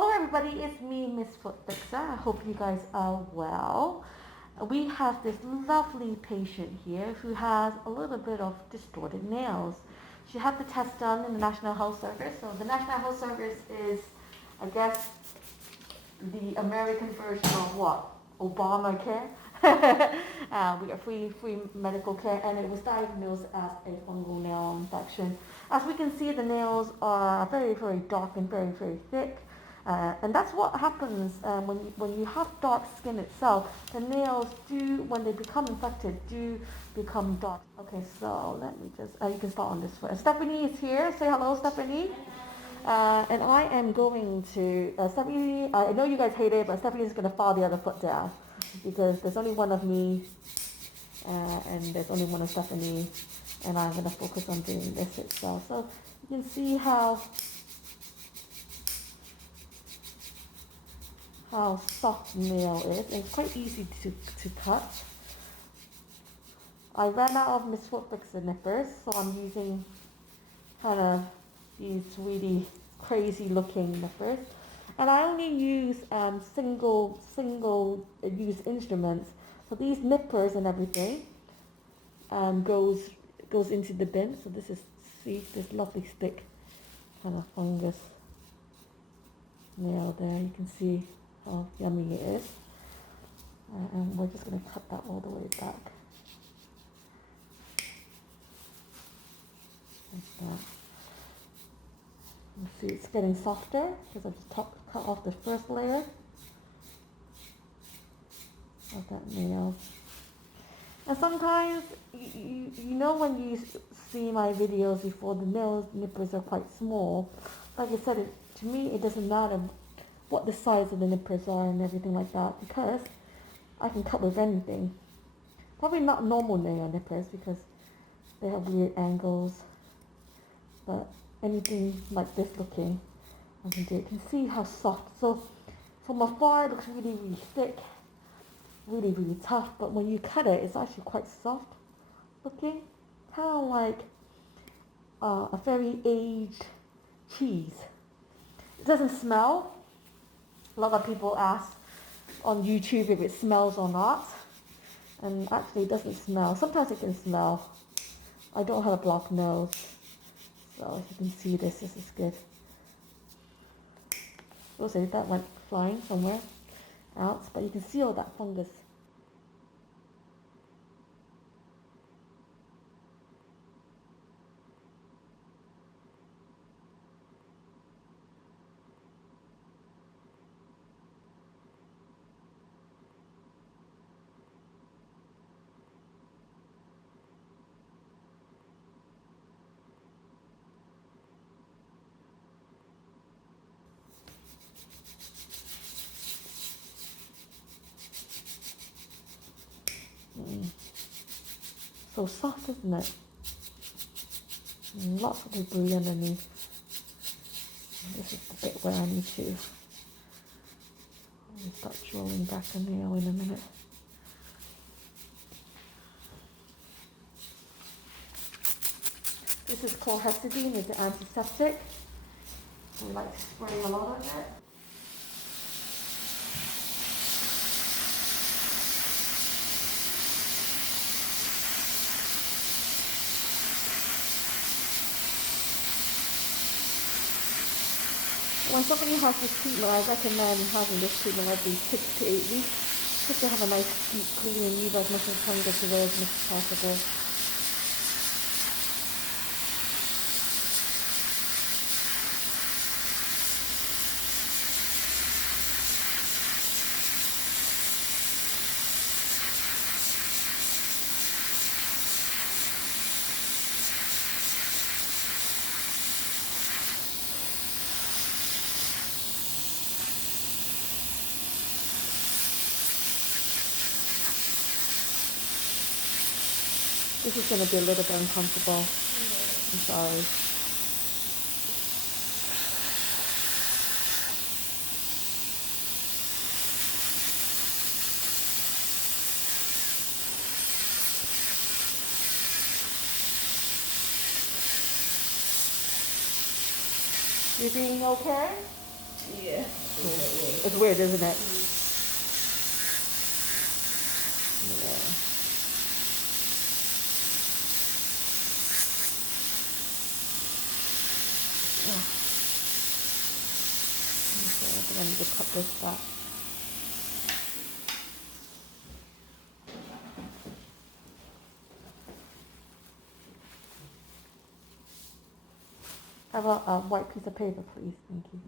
Hello everybody, it's me, Miss Foot Fixer. I hope you guys are well. We have this lovely patient here who has a little bit of distorted nails. She had the test done in the National Health Service. So the National Health Service is, I guess, the American version of what? Obamacare. We got free medical care, and it was diagnosed as a fungal nail infection. As we can see, the nails are very, very dark and very, very thick. And that's what happens when you have dark skin itself. The nails do, when they become infected, do become dark. Okay, so let me just, you can start on this first. Stephanie is here. Say hello, Stephanie. And I am going to, Stephanie, I know you guys hate it, but Stephanie is going to file the other foot down because there's only one of me and there's only one of Stephanie, and I'm going to focus on doing this itself. So you can see how soft nail is, and it's quite easy to cut. I ran out of Miss Foot Fixer nippers, so I'm using kind of these really crazy looking nippers. And I only use single use instruments. So these nippers and everything goes into the bin. So this is, see, this lovely thick kind of fungus nail there. You can see how yummy it is. And we're just going to cut that all the way back. Like that. You see it's getting softer because I just cut off the first layer of that nail. And sometimes, you know when you see my videos before, the nippers are quite small. Like I said, to me it doesn't matter what the size of the nippers are and everything like that, because I can cut with anything. Probably not normal nail nippers because they have weird angles, but anything like this looking, I can do it. You can see how soft. So from afar it looks really, really thick, really, really tough, but when you cut it, it's actually quite soft looking, kind of like a very aged cheese. It doesn't smell. A lot of people ask on YouTube if it smells or not, and actually it doesn't smell. Sometimes it can smell. I don't have a blocked nose, so if you can see this is good. We'll say that went flying somewhere out, but you can see all that fungus. So soft, isn't it? And lots of debris underneath. This is the bit where I need to start drawing back a nail in a minute. This is chlorhexidine, it's an antiseptic. We like to spray a lot of it. When somebody has this treatment, I recommend having this treatment every 6 to 8 weeks, just to have a nice deep clean and leave as much of the fungus away as much as possible. This is going to be a little bit uncomfortable. I'm sorry. You being okay? Yeah. Yeah. It's weird, isn't it? Yeah. Oh, okay, I think I need to cut this back. How about a white piece of paper, please? Thank you.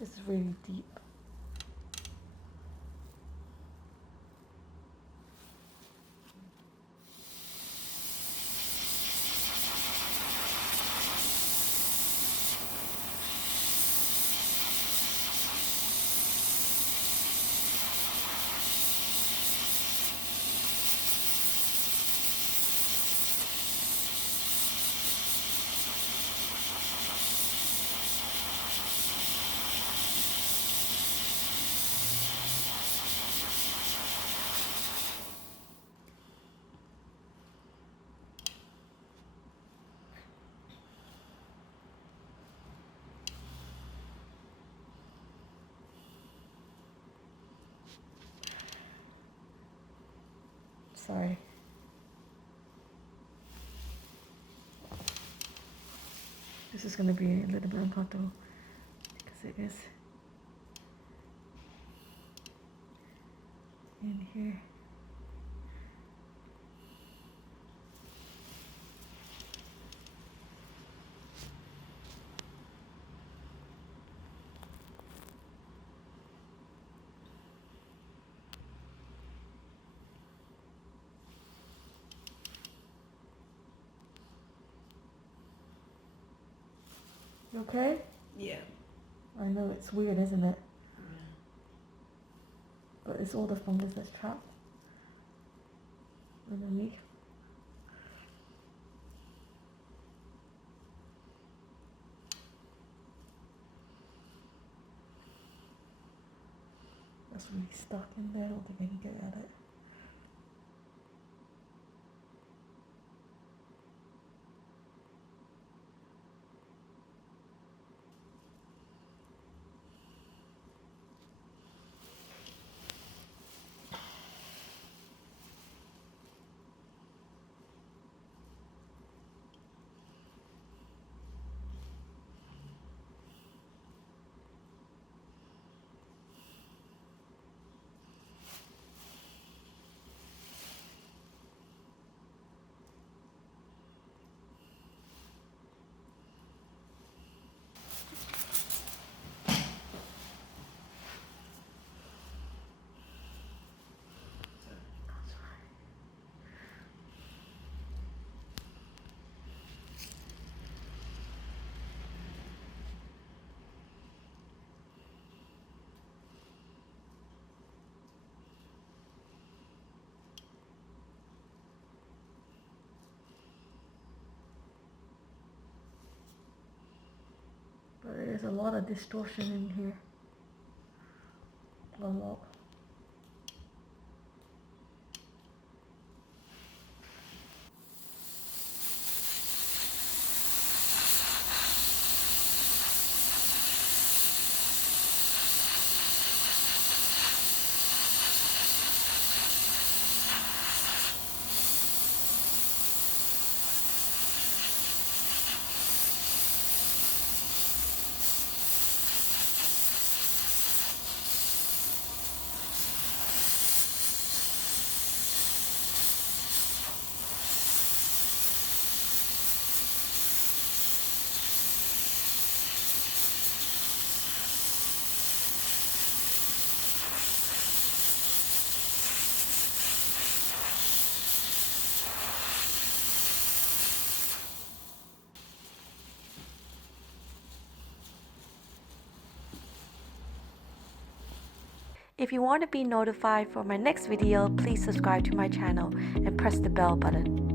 This is really deep. Sorry. This is going to be a little bit uncomfortable because it is in here. You okay? Yeah. I know it's weird, isn't it? Yeah. But it's all the fungus that's trapped underneath. That's really stuck in there. I don't think I can get at it. But there's a lot of distortion in here. A lot. If you want to be notified for my next video, please subscribe to my channel and press the bell button.